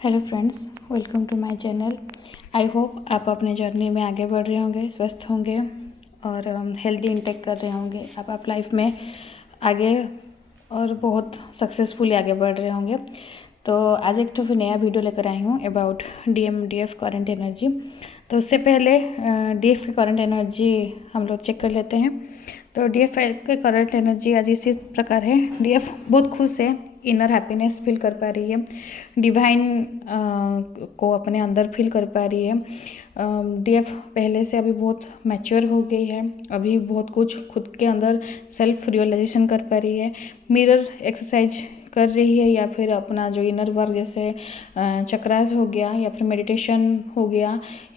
Hello friends, welcome to my channel. I hope आप अपने journey में आगे बढ़ रहे होंगे, स्वस्थ होंगे और हेल्दी इंटेक कर रहे होंगे। आप लाइफ में आगे और बहुत सक्सेसफुली आगे बढ़ रहे होंगे। तो आज एक तो नया वीडियो लेकर आई हूँ अबाउट DF करंट एनर्जी। तो उससे पहले DF की करंट एनर्जी हम लोग चेक कर लेते हैं। तो DF के करंट एनर्जी आज इसी प्रकार है। DF बहुत खुश है, इनर हैप्पीनेस फील कर पा रही है, डिवाइन को अपने अंदर फील कर पा रही है। DF पहले से अभी बहुत मैच्योर हो गई है, अभी बहुत कुछ खुद के अंदर सेल्फ रियलाइजेशन कर पा रही है। मिरर एक्सरसाइज कर रही है या फिर अपना जो इनर वर्क जैसे चक्रास हो गया या फिर मेडिटेशन हो गया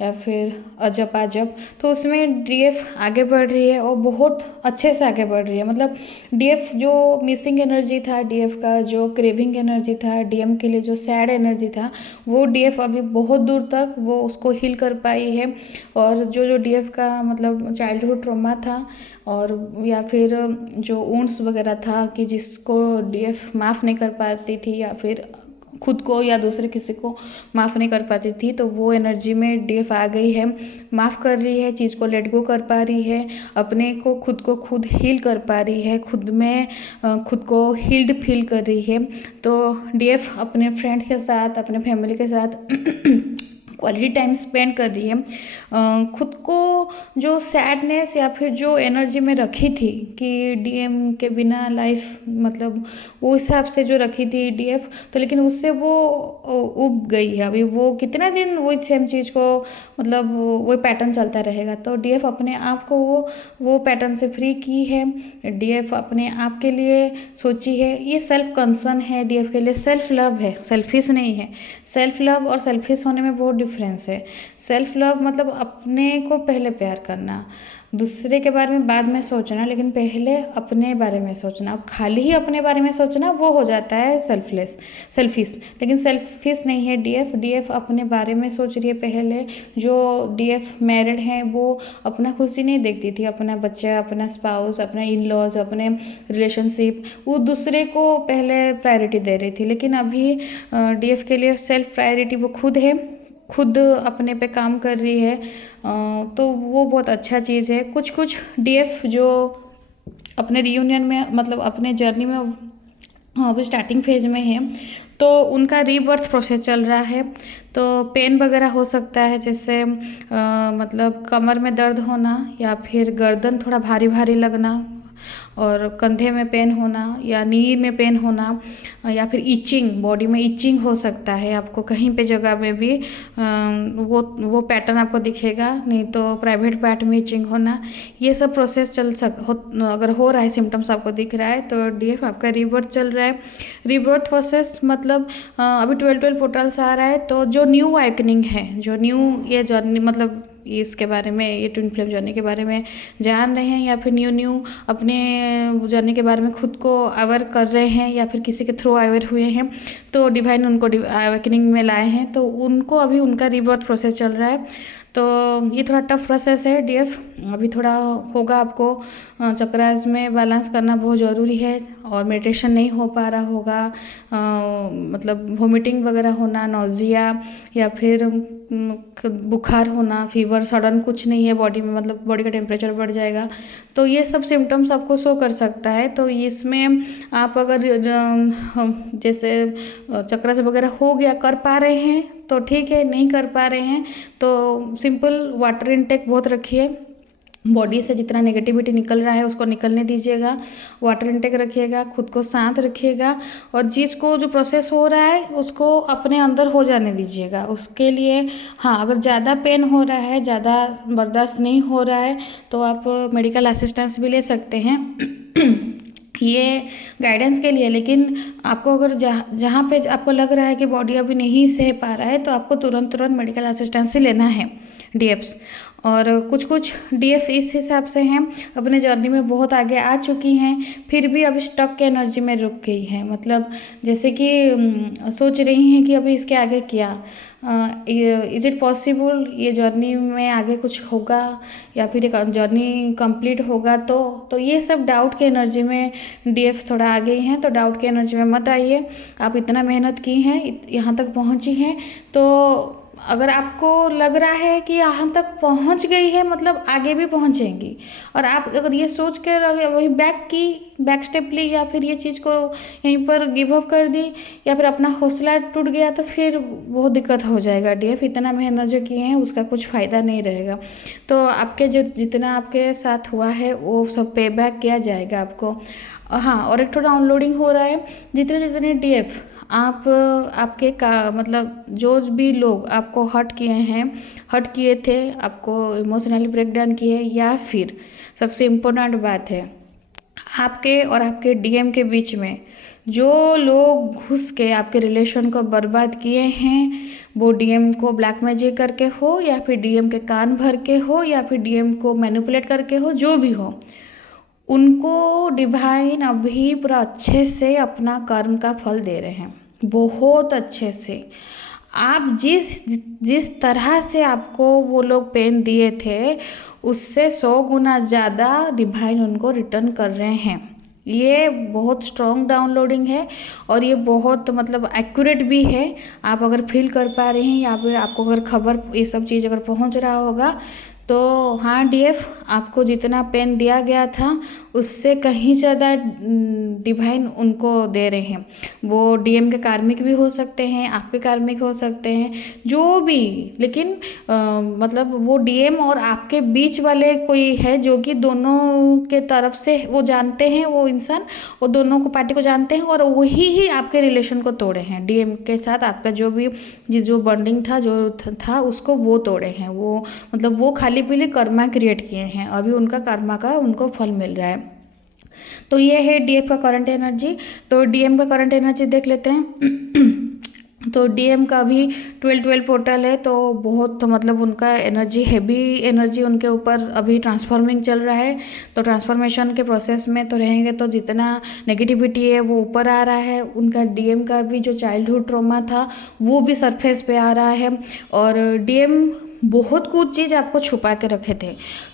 या फिर अजप आजप, तो उसमें DF आगे बढ़ रही है और बहुत अच्छे से आगे बढ़ रही है। मतलब DF जो मिसिंग एनर्जी था, DF का जो क्रेविंग एनर्जी था, DM के लिए जो सैड एनर्जी था, वो DF अभी बहुत दूर तक वो उसको हील कर पाई है। और जो DF का मतलब चाइल्डहुड ट्रॉमा था और या फिर जो वुंड्स वगैरह था कि जिसको DF माफ़ नहीं कर पाती थी या फिर खुद को या दूसरे किसी को माफ़ नहीं कर पाती थी, तो वो एनर्जी में DF आ गई है, माफ़ कर रही है, चीज़ को लेट गो कर पा रही है, अपने को खुद हील कर पा रही है, खुद में खुद को हील्ड फील कर रही है। तो DF अपने फ्रेंड्स के साथ, अपने फैमिली के साथ क्वालिटी टाइम स्पेंड कर रही है। खुद को जो सैडनेस या फिर जो एनर्जी में रखी थी कि DM के बिना लाइफ मतलब वो हिसाब से जो रखी थी DF, तो लेकिन उससे वो उब गई है। अभी वो कितना दिन वही सेम चीज़ को मतलब वही पैटर्न चलता रहेगा। तो DF अपने आप को वो पैटर्न से फ्री की है। DF अपने आप के लिए सोची है, ये सेल्फ कंसर्न है, DF के लिए सेल्फ लव है, सेल्फिश नहीं है। सेल्फ लव और सेल्फिश होने में बहुत डिफरेंस है। सेल्फ लव मतलब अपने को पहले प्यार करना, दूसरे के बारे में बाद में सोचना, लेकिन पहले अपने बारे में सोचना। अब खाली ही अपने बारे में सोचना वो हो जाता है सेल्फिश, लेकिन सेल्फिश नहीं है DF अपने बारे में सोच रही है पहले। जो DF मैरिड हैं वो अपना खुशी नहीं देखती थी, अपना बच्चा, अपना स्पाउस, अपना इन लॉज, अपने रिलेशनशिप, वो दूसरे को पहले प्रायोरिटी दे रही थी। लेकिन अभी DF के लिए सेल्फ प्रायोरिटी वो खुद है, खुद अपने पे काम कर रही है। तो वो बहुत अच्छा चीज़ है। कुछ DF जो अपने रियूनियन में मतलब अपने जर्नी में अभी स्टार्टिंग फेज में है, तो उनका रीबर्थ प्रोसेस चल रहा है। तो पेन वगैरह हो सकता है, जैसे मतलब कमर में दर्द होना या फिर गर्दन थोड़ा भारी भारी लगना और कंधे में पेन होना या नी में पेन होना या फिर इचिंग, बॉडी में इचिंग हो सकता है। आपको कहीं पे जगह में भी वो पैटर्न आपको दिखेगा, नहीं तो प्राइवेट पार्ट में इचिंग होना, ये सब प्रोसेस अगर हो रहा है, सिम्टम्स आपको दिख रहा है, तो DF आपका रीबर्थ चल रहा है। रीबर्थ प्रोसेस मतलब अभी 12 पोर्टल्स आ रहा है, तो जो न्यू अवेकनिंग है, जो न्यू ये जर्नी मतलब इसके बारे में, ये ट्विन फ्लेम जर्नी के बारे में जान रहे हैं या फिर न्यू अपने जर्नी के बारे में खुद को अवेयर कर रहे हैं या फिर किसी के थ्रू अवेयर हुए हैं, तो डिवाइन उनको अवेकनिंग में लाए हैं, तो उनको अभी उनका रीबर्थ प्रोसेस चल रहा है। तो ये थोड़ा टफ प्रोसेस है DF, अभी थोड़ा होगा आपको। चक्रास में बैलेंस करना बहुत ज़रूरी है और मेडिटेशन नहीं हो पा रहा होगा, मतलब वोमिटिंग वगैरह होना, नोजिया या फिर बुखार होना, फीवर सडन कुछ नहीं है बॉडी में, मतलब बॉडी का टेम्परेचर बढ़ जाएगा, तो ये सब सिम्टम्स आपको शो कर सकता है। तो इसमें आप अगर जैसे चक्रास वगैरह हो गया, कर पा रहे हैं तो ठीक है, नहीं कर पा रहे हैं तो सिंपल वाटर इनटेक बहुत रखिए, बॉडी से जितना नेगेटिविटी निकल रहा है उसको निकलने दीजिएगा, वाटर इनटेक रखिएगा, खुद को शांत रखिएगा और चीज़ को जो प्रोसेस हो रहा है उसको अपने अंदर हो जाने दीजिएगा। उसके लिए हाँ, अगर ज़्यादा पेन हो रहा है, ज़्यादा बर्दाश्त नहीं हो रहा है, तो आप मेडिकल असिस्टेंस भी ले सकते हैं ये गाइडेंस के लिए। लेकिन आपको अगर जहाँ पे आपको लग रहा है कि बॉडी अभी नहीं सह पा रहा है, तो आपको तुरंत मेडिकल असिस्टेंस ही लेना है। डीएफ्स। और कुछ कुछ डीएफ इस हिसाब से हैं, अपने जर्नी में बहुत आगे आ चुकी हैं, फिर भी अब स्टक के एनर्जी में रुक गई हैं। मतलब जैसे कि सोच रही हैं कि अभी इसके आगे क्या, इज़ इट पॉसिबल ये जर्नी में आगे कुछ होगा, या फिर एक जर्नी कंप्लीट होगा। तो ये सब डाउट के एनर्जी में डीएफ थोड़ा आ गई हैं। तो डाउट के एनर्जी में मत आइए। आप इतना मेहनत की हैं, यहाँ तक पहुँची हैं, तो अगर आपको लग रहा है कि यहाँ तक पहुँच गई है, मतलब आगे भी पहुँचेंगी, और आप अगर ये सोच कर वही बैक स्टेप ली, या फिर ये चीज़ को यहीं पर गिव अप कर दी, या फिर अपना हौसला टूट गया, तो फिर बहुत दिक्कत हो जाएगा। डीएफ इतना मेहनत जो किए हैं उसका कुछ फ़ायदा नहीं रहेगा। तो आपके जो जितना आपके साथ हुआ है वो सब पे बैक किया जाएगा आपको। हाँ, और एक तो डाउनलोडिंग हो रहा है। जितने जितने डीएफ आप आपके का मतलब जो भी लोग आपको हर्ट किए थे, आपको इमोशनली ब्रेकडाउन किए, या फिर सबसे इम्पोर्टेंट बात है, आपके और आपके डीएम के बीच में जो लोग घुस के आपके रिलेशन को बर्बाद किए हैं, वो डीएम को ब्लैक मैजिक करके हो, या फिर डीएम के कान भर के हो, या फिर डीएम को मैनिपुलेट करके हो, जो भी हो, उनको डिवाइन अभी पूरा अच्छे से अपना कर्म का फल दे रहे हैं, बहुत अच्छे से। आप जिस तरह से आपको वो लोग पेन दिए थे, उससे 100 गुना ज़्यादा डिवाइन उनको रिटर्न कर रहे हैं। ये बहुत स्ट्रॉन्ग डाउनलोडिंग है, और ये बहुत मतलब एक्यूरेट भी है। आप अगर फील कर पा रहे हैं, या फिर आपको अगर खबर ये सब चीज़ अगर पहुंच रहा होगा, तो हाँ, डीएफ आपको जितना पेन दिया गया था उससे कहीं ज़्यादा डिवाइन उनको दे रहे हैं। वो डीएम के कार्मिक भी हो सकते हैं, आपके कार्मिक हो सकते हैं, जो भी, लेकिन मतलब वो डीएम और आपके बीच वाले कोई है जो कि दोनों के तरफ से वो जानते हैं, वो इंसान वो दोनों को पार्टी को जानते हैं, और वही ही आपके रिलेशन को तोड़े हैं। डीएम के साथ आपका जो बॉन्डिंग था, जो था उसको वो तोड़े हैं। वो मतलब वो खाली पीली कर्मा क्रिएट किए हैं, अभी उनका कर्मा का उनको फल मिल रहा है। तो ये है डीएफ का करंट एनर्जी। तो डीएम का करंट एनर्जी देख लेते हैं। तो डीएम का अभी 12-12 पोर्टल है, तो बहुत मतलब उनका एनर्जी हैवी एनर्जी उनके ऊपर अभी ट्रांसफॉर्मिंग चल रहा है। तो ट्रांसफॉर्मेशन के प्रोसेस में तो रहेंगे, तो जितना नेगेटिविटी है वो ऊपर आ रहा है। उनका डीएम का भी जो चाइल्डहुड ट्रॉमा था वो भी सरफेस पे आ रहा है। और डीएम बहुत कुछ चीज़ आपको छुपा के रखे थे,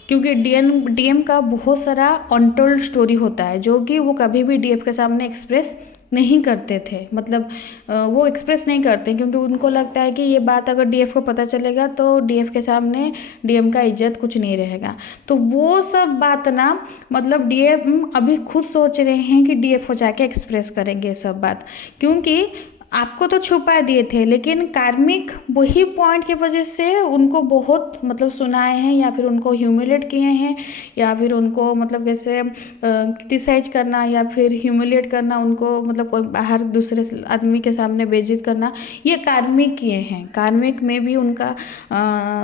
क्योंकि डीएम का बहुत सारा अनटोल्ड स्टोरी होता है, जो कि वो कभी भी डीएफ के सामने एक्सप्रेस नहीं करते थे। मतलब वो एक्सप्रेस नहीं करते, क्योंकि उनको लगता है कि ये बात अगर डीएफ को पता चलेगा तो डीएफ के सामने डीएम का इज्जत कुछ नहीं रहेगा। तो वो सब बात ना, मतलब डीएम अभी खुद सोच रहे हैं कि डीएफ को जाके एक्सप्रेस करेंगे सब बात, क्योंकि आपको तो छुपा दिए थे, लेकिन कार्मिक वही पॉइंट की वजह से उनको बहुत मतलब सुनाए हैं, या फिर उनको ह्यूमिलेट किए हैं, या फिर उनको मतलब कैसे क्रिटिसाइज करना, या फिर ह्यूमिलेट करना, उनको मतलब कोई बाहर दूसरे आदमी के सामने बेइज्जत करना, ये कार्मिक किए हैं। कार्मिक में भी उनका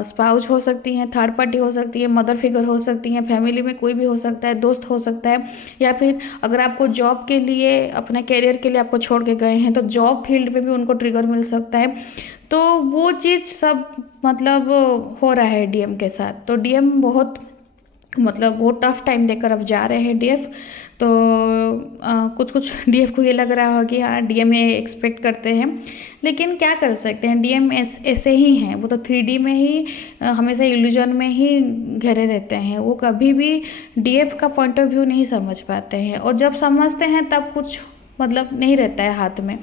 स्पाउस हो सकती हैं, थर्ड पार्टी हो सकती है, मदर फिगर हो सकती हैं, फैमिली में कोई भी हो सकता है, दोस्त हो सकता है, या फिर अगर आपको जॉब के लिए, अपने कैरियर के लिए आपको छोड़ के गए हैं, तो जॉब फील्ड में भी उनको ट्रिगर मिल सकता है। तो वो चीज़ सब मतलब हो रहा है डीएम के साथ। तो डीएम बहुत टफ टाइम देकर अब जा रहे हैं डीएफ। तो कुछ कुछ डीएफ को ये लग रहा है कि हाँ, डीएम ये एक्सपेक्ट करते हैं, लेकिन क्या कर सकते हैं, डीएम ऐसे ही हैं। वो तो 3D में ही हमेशा इल्यूजन में ही घिरे रहते हैं। वो कभी भी डीएफ का पॉइंट ऑफ व्यू नहीं समझ पाते हैं, और जब समझते हैं तब कुछ मतलब नहीं रहता है हाथ में।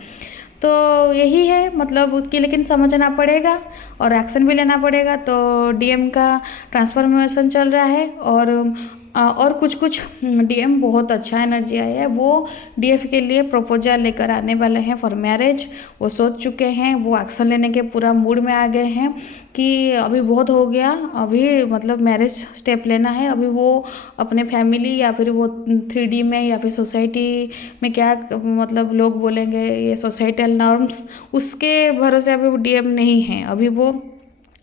तो यही है मतलब कि, लेकिन समझना पड़ेगा और एक्शन भी लेना पड़ेगा। तो डीएम का ट्रांसफॉर्मेशन चल रहा है, और कुछ डीएम बहुत अच्छा एनर्जी आया है। वो डीएफ के लिए प्रपोजल लेकर आने वाले हैं फॉर मैरिज। वो सोच चुके हैं, वो एक्शन लेने के पूरा मूड में आ गए हैं कि अभी बहुत हो गया, अभी मतलब मैरिज स्टेप लेना है। अभी वो अपने फैमिली, या फिर वो 3D में, या फिर सोसाइटी में क्या मतलब लोग बोलेंगे, ये सोसाइटल नॉर्म्स, उसके भरोसे अभी वो डीएम नहीं हैं। अभी वो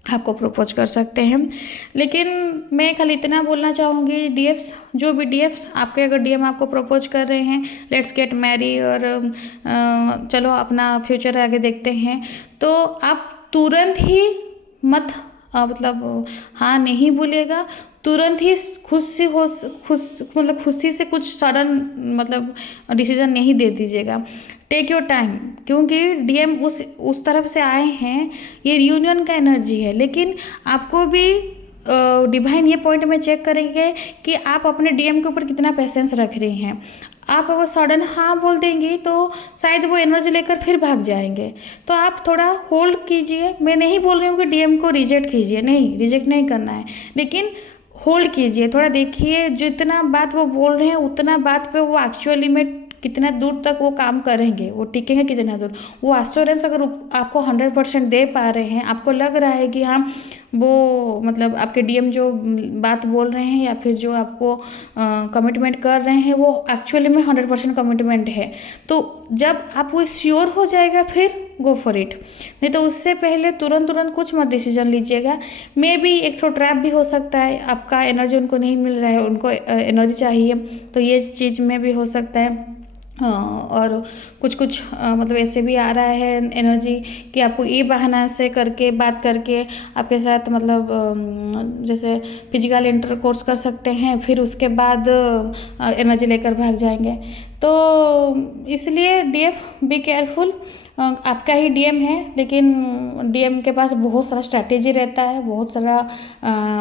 आपको प्रपोज कर सकते हैं। लेकिन मैं खाली इतना बोलना चाहूँगी, डीएफ्स, जो भी डीएफ्स आपके, अगर डीएम आपको प्रपोज कर रहे हैं, लेट्स गेट मैरी, और चलो अपना फ्यूचर आगे देखते हैं, तो आप तुरंत ही मत मतलब हाँ नहीं बोलेगा, तुरंत ही खुशी से कुछ सडन मतलब डिसीजन नहीं दे दीजिएगा। टेक योर टाइम, क्योंकि डीएम उस तरफ से आए हैं, ये यूनियन का एनर्जी है, लेकिन आपको भी डिवाइन ये पॉइंट में चेक करेंगे कि आप अपने डीएम के ऊपर कितना पेशेंस रख रही हैं। आप अगर सडन हाँ बोल देंगी तो शायद वो एनर्जी लेकर फिर भाग जाएंगे। तो आप थोड़ा होल्ड कीजिए। मैं नहीं बोल रही हूँ कि डीएम को रिजेक्ट कीजिए, नहीं, रिजेक्ट नहीं करना है, लेकिन होल्ड कीजिए, थोड़ा देखिए जितना बात वो बोल रहे हैं उतना बात पे वो एक्चुअली में कितना दूर तक वो काम करेंगे, वो टिकेंगे कितना दूर। वो एश्योरेंस अगर आपको 100% दे पा रहे हैं, आपको लग रहा है कि हाँ वो मतलब आपके डीएम जो बात बोल रहे हैं या फिर जो आपको कमिटमेंट कर रहे हैं वो एक्चुअली में 100% कमिटमेंट है, तो जब आप वो श्योर हो जाएगा फिर गो फॉर इट। नहीं तो उससे पहले तुरंत कुछ मत डिसीजन लीजिएगा। मे बी एक तो ट्रैप भी हो सकता है, आपका एनर्जी उनको नहीं मिल रहा है, उनको एनर्जी चाहिए, तो ये चीज़ में भी हो सकता है। और कुछ मतलब ऐसे भी आ रहा है एनर्जी कि आपको ये बहाना से करके बात करके आपके साथ मतलब जैसे फिजिकल इंटरकोर्स कर सकते हैं, फिर उसके बाद एनर्जी लेकर भाग जाएंगे। तो इसलिए डीएफ बी केयरफुल। आपका ही डीएम है, लेकिन डीएम के पास बहुत सारा स्ट्रैटेजी रहता है, बहुत सारा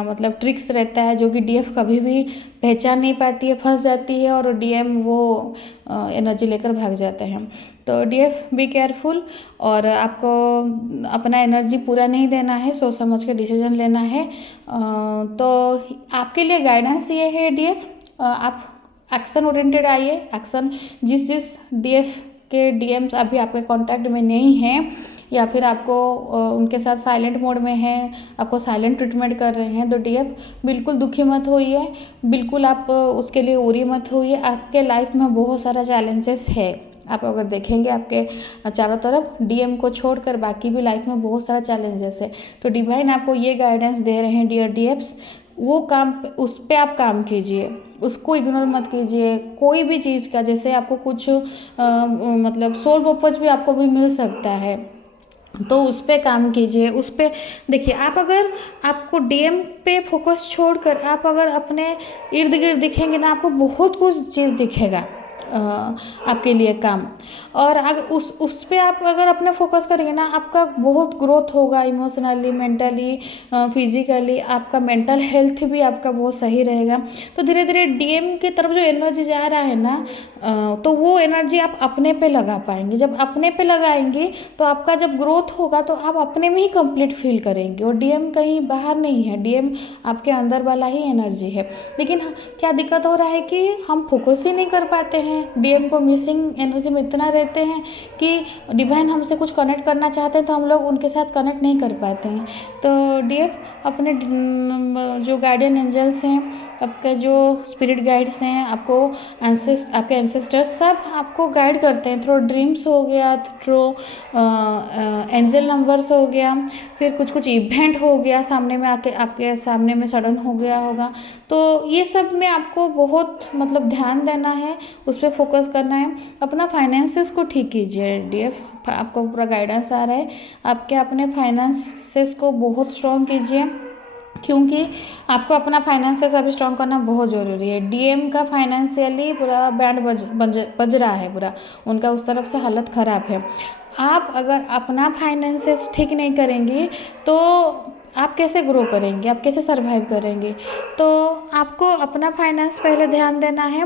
मतलब ट्रिक्स रहता है जो कि डीएफ कभी भी पहचान नहीं पाती है, फंस जाती है और डीएम वो एनर्जी लेकर भाग जाते हैं। तो डीएफ बी केयरफुल, और आपको अपना एनर्जी पूरा नहीं देना है, सोच समझ के डिसीजन लेना है। तो आपके लिए गाइडेंस ये है डीएफ, आप एक्शन ओरिएंटेड आइए। एक्शन जिस डीएफ के डीएम्स अभी आपके कांटेक्ट में नहीं हैं या फिर आपको उनके साथ साइलेंट मोड में हैं, आपको साइलेंट ट्रीटमेंट कर रहे हैं, तो डीएफ बिल्कुल दुखी मत होइए, बिल्कुल आप उसके लिए उरी मत होइए। आपके लाइफ में बहुत सारा चैलेंजेस है, आप अगर देखेंगे आपके चारों तरफ डीएम को छोड़कर बाकी भी लाइफ में बहुत सारा चैलेंजेस है। तो डिवाइन आपको ये गाइडेंस दे रहे हैं डियर डीएफ्स, वो काम उस पर आप काम कीजिए, उसको इग्नोर मत कीजिए। कोई भी चीज़ का जैसे आपको कुछ मतलब सोल पर्पज भी आपको भी मिल सकता है, तो उस पर काम कीजिए। उस पर देखिए, आप अगर आपको डीएम पे फोकस छोड़कर आप अगर अपने इर्द गिर्द दिखेंगे ना, आपको बहुत कुछ चीज़ दिखेगा आपके लिए काम। और अगर उस पे आप अगर अपना फोकस करेंगे ना, आपका बहुत ग्रोथ होगा इमोशनली, मेंटली, फिजिकली। आपका मेंटल हेल्थ भी आपका बहुत सही रहेगा। तो धीरे धीरे डीएम की तरफ जो एनर्जी जा रहा है ना, तो वो एनर्जी आप अपने पे लगा पाएंगे। जब अपने पे लगाएंगे तो आपका जब ग्रोथ होगा तो आप अपने में ही कंप्लीट फील करेंगे, और डीएम कहीं बाहर नहीं है, डीएम आपके अंदर वाला ही एनर्जी है। लेकिन क्या दिक्कत हो रहा है कि हम फोकस ही नहीं कर पाते हैं, डीएम को मिसिंग एनर्जी में इतना रहते हैं कि डिवाइन हमसे कुछ कनेक्ट करना चाहते हैं तो हम लोग उनके साथ कनेक्ट नहीं कर पाते हैं। तो डीएफ अपने जो गार्डियन एंजल्स हैं, आपके जो स्पिरिट गाइड्स हैं, आपको आपके एंसेस्टर्स सब आपको गाइड करते हैं थ्रू ड्रीम्स हो गया, थ्रू एंजल नंबर्स हो गया, फिर कुछ इवेंट हो गया सामने में आके आपके सामने में सडन हो गया होगा। तो ये सब में आपको बहुत मतलब ध्यान देना है, उस पर फोकस करना है। अपना फाइनेंसेस को ठीक कीजिए डीएफ, आपको पूरा गाइडेंस आ रहा है। आपके अपने फाइनेंसेस को बहुत स्ट्रॉन्ग कीजिए, क्योंकि आपको अपना फाइनेंसेस अभी स्ट्रॉन्ग करना बहुत ज़रूरी है। डीएम का फाइनेंशियली पूरा बैंड बज रहा है, पूरा उनका उस तरफ से हालत ख़राब है। आप अगर अपना फाइनेंसेस ठीक नहीं करेंगी तो आप कैसे ग्रो करेंगे, आप कैसे सरवाइव करेंगे। तो आपको अपना फाइनेंस पहले ध्यान देना है।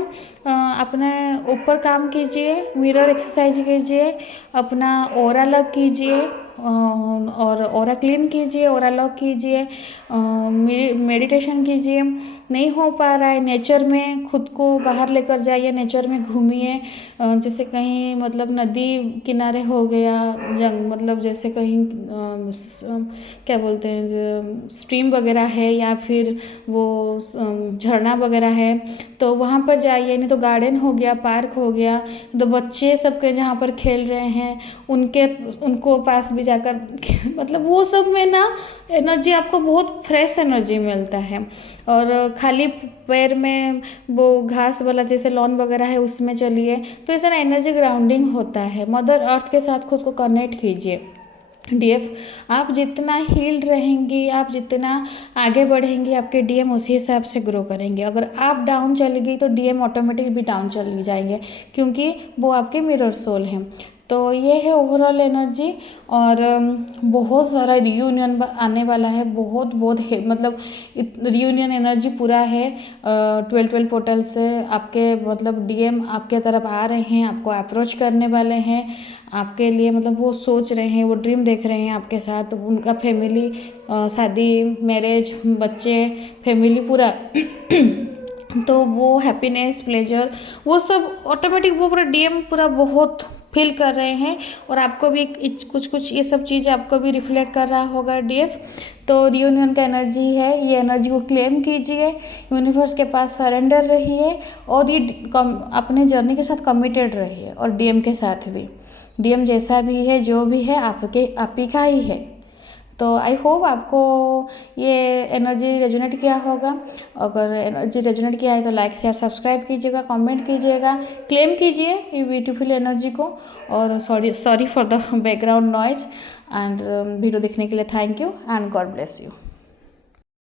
अपने ऊपर काम कीजिए, मिरर एक्सरसाइज कीजिए, अपना ऑरा लॉक कीजिए, और ऑरा क्लीन कीजिए, ऑरा लॉक कीजिए, मेडिटेशन कीजिए। नहीं हो पा रहा है, नेचर में खुद को बाहर लेकर जाइए, नेचर में घूमिए। जैसे कहीं मतलब नदी किनारे हो गया, मतलब जैसे कहीं क्या बोलते हैं स्ट्रीम वगैरह है या फिर वो झरना वगैरह है, तो वहाँ पर जाइए। नहीं तो गार्डन हो गया, पार्क हो गया, तो बच्चे सबके जहाँ पर खेल रहे हैं उनको पास भी जाकर मतलब वो सब में ना एनर्जी, आपको बहुत फ्रेश एनर्जी मिलता है। और खाली पैर में वो घास वाला जैसे लॉन वगैरह है उसमें चलिए, तो ऐसा ना एनर्जी ग्राउंडिंग होता है। मदर अर्थ के साथ खुद को कनेक्ट कीजिए। डीएफ आप जितना हील्ड रहेंगी, आप जितना आगे बढ़ेंगी, आपके डीएम उसी हिसाब से ग्रो करेंगे। अगर आप डाउन चली गई तो डीएम ऑटोमेटिक भी डाउन चले जाएंगे, क्योंकि वो आपके मिरर सोल हैं। तो ये है ओवरऑल एनर्जी। और बहुत सारा रियूनियन आने वाला है, बहुत मतलब रियूनियन एनर्जी पूरा है। 12 पोर्टल से आपके मतलब डीएम आपके तरफ आ रहे हैं, आपको अप्रोच करने वाले हैं, आपके लिए मतलब वो सोच रहे हैं, वो ड्रीम देख रहे हैं आपके साथ, उनका फैमिली, शादी, मैरिज, बच्चे, फैमिली पूरा तो वो हैप्पीनेस, प्लेजर, वो सब ऑटोमेटिक वो पूरा डीएम पूरा बहुत फील कर रहे हैं। और आपको भी कुछ ये सब चीज़ आपको भी रिफ्लेक्ट कर रहा होगा डीएफ। तो रियूनियन का एनर्जी है, ये एनर्जी को क्लेम कीजिए, यूनिवर्स के पास सरेंडर रहिए और ये अपने जर्नी के साथ कमिटेड रहिए। और डीएम के साथ भी, डीएम जैसा भी है, जो भी है, आप ही का ही है। तो आई होप आपको ये एनर्जी रेजोनेट किया होगा। अगर एनर्जी रेजोनेट किया है तो लाइक शेयर सब्सक्राइब कीजिएगा, कमेंट कीजिएगा, क्लेम कीजिए ये ब्यूटीफुल एनर्जी को। और sorry for the background noise. And video देखने के लिए thank you and God bless you.